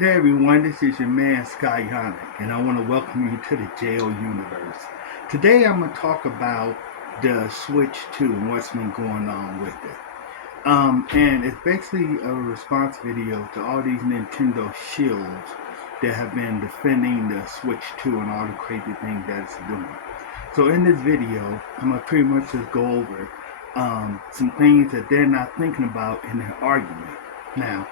Hey everyone, this is your man Skyonic, and I want to welcome you to the JO universe. Today I'm going to talk about the Switch 2 and what's been going on with it. And it's basically a response video to all these Nintendo shills that have been defending the Switch 2 and all the crazy things that it's doing. So in this video, I'm going to pretty much just go over some things that they're not thinking about in their argument. Now,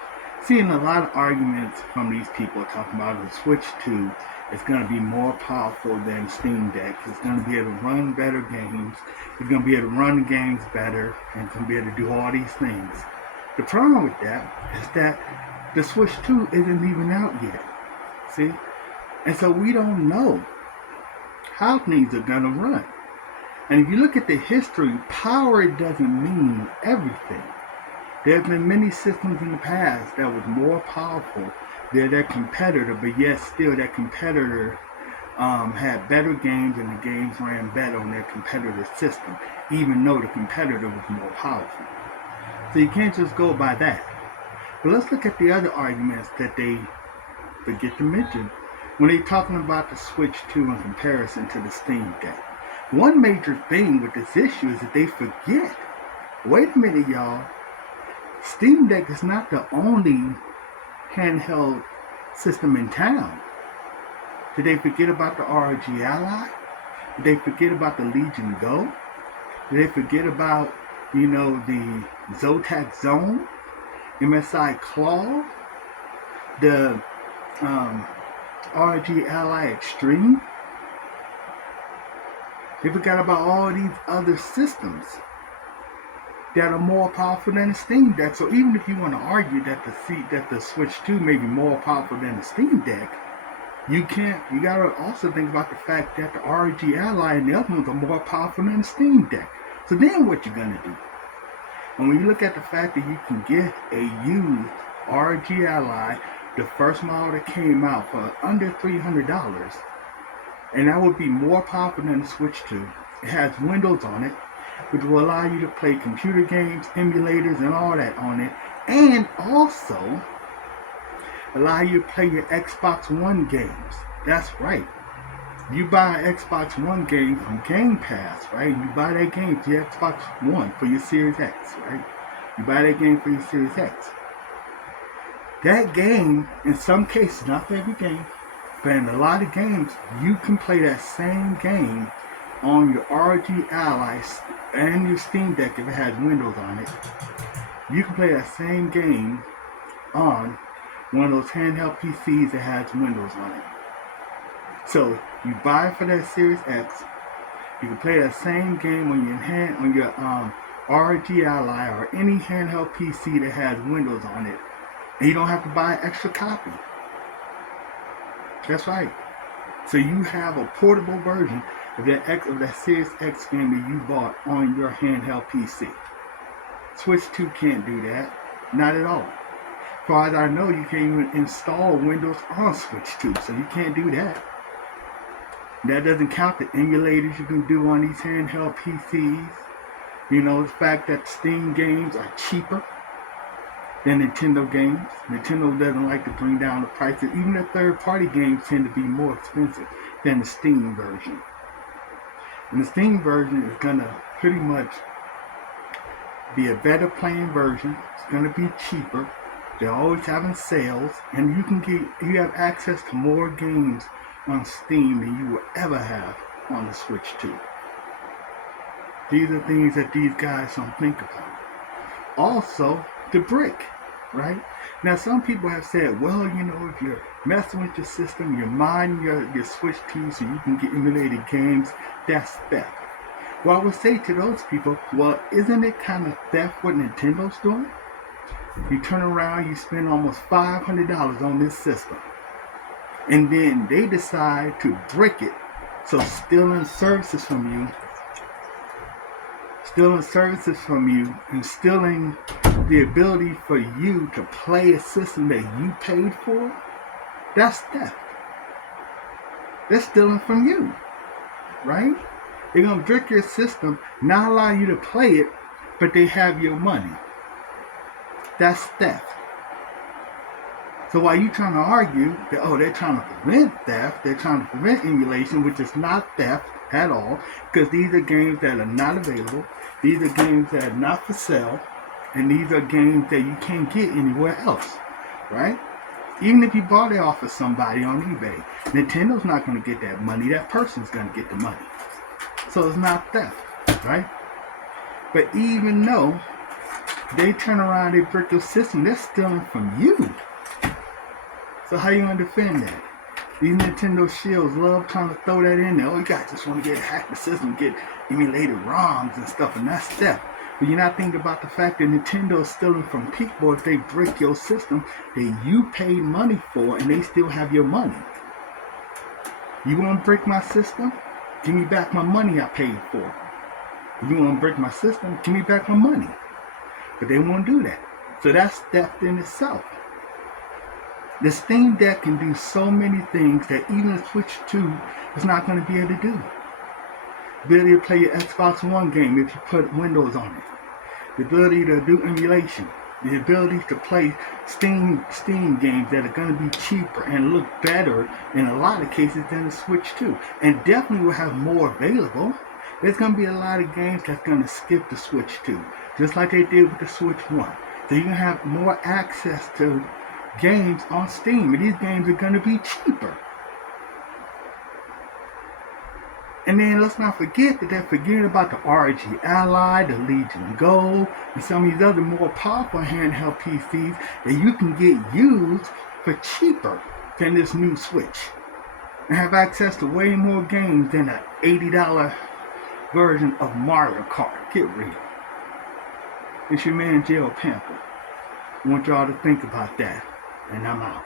seeing a lot of arguments from these people talking about the Switch 2 is going to be more powerful than Steam Deck. It's going to be able to run better games. It's going to be able to run games better and it's going to be able to do all these things. The problem with that is that the Switch 2 isn't even out yet. See? And so we don't know how things are going to run. And if you look at the history, power doesn't mean everything. There have been many systems in the past that was more powerful than their competitor, but yet still that competitor had better games and the games ran better on their competitor's system, even though the competitor was more powerful. So you can't just go by that. But let's look at the other arguments that they forget to mention when they're talking about the Switch 2 in comparison to the Steam Deck. One major thing with this issue is that they forget, wait a minute y'all, Steam Deck is not the only handheld system in town. Did they forget about the ROG Ally? Did they forget about the Legion Go? Did they forget about, the Zotac Zone, MSI Claw, the ROG Ally Extreme? They forgot about all these other systems that are more powerful than the Steam Deck. So even if you want to argue that the Switch 2 may be more powerful than the Steam Deck, you gotta also think about the fact that the ROG Ally and the other ones are more powerful than the Steam Deck. So then what you're gonna do? And when you look at the fact that you can get a used ROG Ally, the first model that came out, for under $300, and that would be more powerful than the Switch 2. It has Windows on it, which will allow you to play computer games, emulators, and all that on it, and also allow you to play your Xbox One games. That's right. You buy an Xbox One game from Game Pass, right? You buy that game for your Xbox One for your Series X, right? You buy that game for your Series X. That game, in some cases, not for every game, but in a lot of games, you can play that same game on your ROG Ally and your Steam Deck if it has Windows on it. You can play that same game on one of those handheld PCs that has Windows on it. So you buy it for that Series X, you can play that same game on your ROG Ally or any handheld PC that has Windows on it, and you don't have to buy an extra copy. That's right. So you have a portable version of that Series X game that you bought on your handheld PC. Switch 2 can't do that. Not at all. As far as I know, you can't even install Windows on Switch 2, so you can't do that. That doesn't count the emulators you can do on these handheld PCs. The fact that Steam games are cheaper than Nintendo games. Nintendo doesn't like to bring down the prices. Even the third-party games tend to be more expensive than the Steam version. And the Steam version is going to pretty much be a better playing version. It's going to be cheaper. They're always having sales, and you have access to more games on Steam than you will ever have on the Switch 2. These are things that these guys don't think about. Also, the brick, right? Now, some people have said, well, if you're messing with your system, you're mining your Switch 2 so you can get emulated games, that's theft. Well, I would say to those people, well, isn't it kind of theft what Nintendo's doing? You turn around, you spend almost $500 on this system, and then they decide to brick it, so stealing services from you, and stealing the ability for you to play a system that you paid for, that's theft. They're stealing from you, right? They're going to brick your system, not allow you to play it, but they have your money. That's theft. So while you trying to argue that, oh, they're trying to prevent theft, they're trying to prevent emulation, which is not theft at all, because these are games that are not available, these are games that are not for sale, and these are games that you can't get anywhere else, right? Even if you bought it off of somebody on eBay, Nintendo's not going to get that money. That person's going to get the money. So it's not theft, right? But even though they turn around, they break your system, they're stealing from you. So how you going to defend that? These Nintendo shills love trying to throw that in there. Oh, you guys just want to get hacked the system, get emulated ROMs and stuff, and that's theft. But you're not thinking about the fact that Nintendo is stealing from people. If they break your system that you paid money for and they still have your money. You want to break my system? Give me back my money I paid for. If you want to break my system, give me back my money. But they won't do that. So that's theft in itself. The Steam Deck can do so many things that even a Switch 2 is not going to be able to do. The ability to play your Xbox One game if you put Windows on it. The ability to do emulation. The ability to play Steam games that are going to be cheaper and look better in a lot of cases than the Switch 2. And definitely will have more available. There's going to be a lot of games that's going to skip the Switch 2. Just like they did with the Switch 1. So you can have more access to games on Steam, and these games are going to be cheaper. And then let's not forget that they're forgetting about the ROG Ally, the Legion Gold, and some of these other more powerful handheld PCs that you can get used for cheaper than this new Switch. And have access to way more games than an $80 version of Mario Kart. Get real. It's your man, Jail Panther. I want y'all to think about that. And I'm out.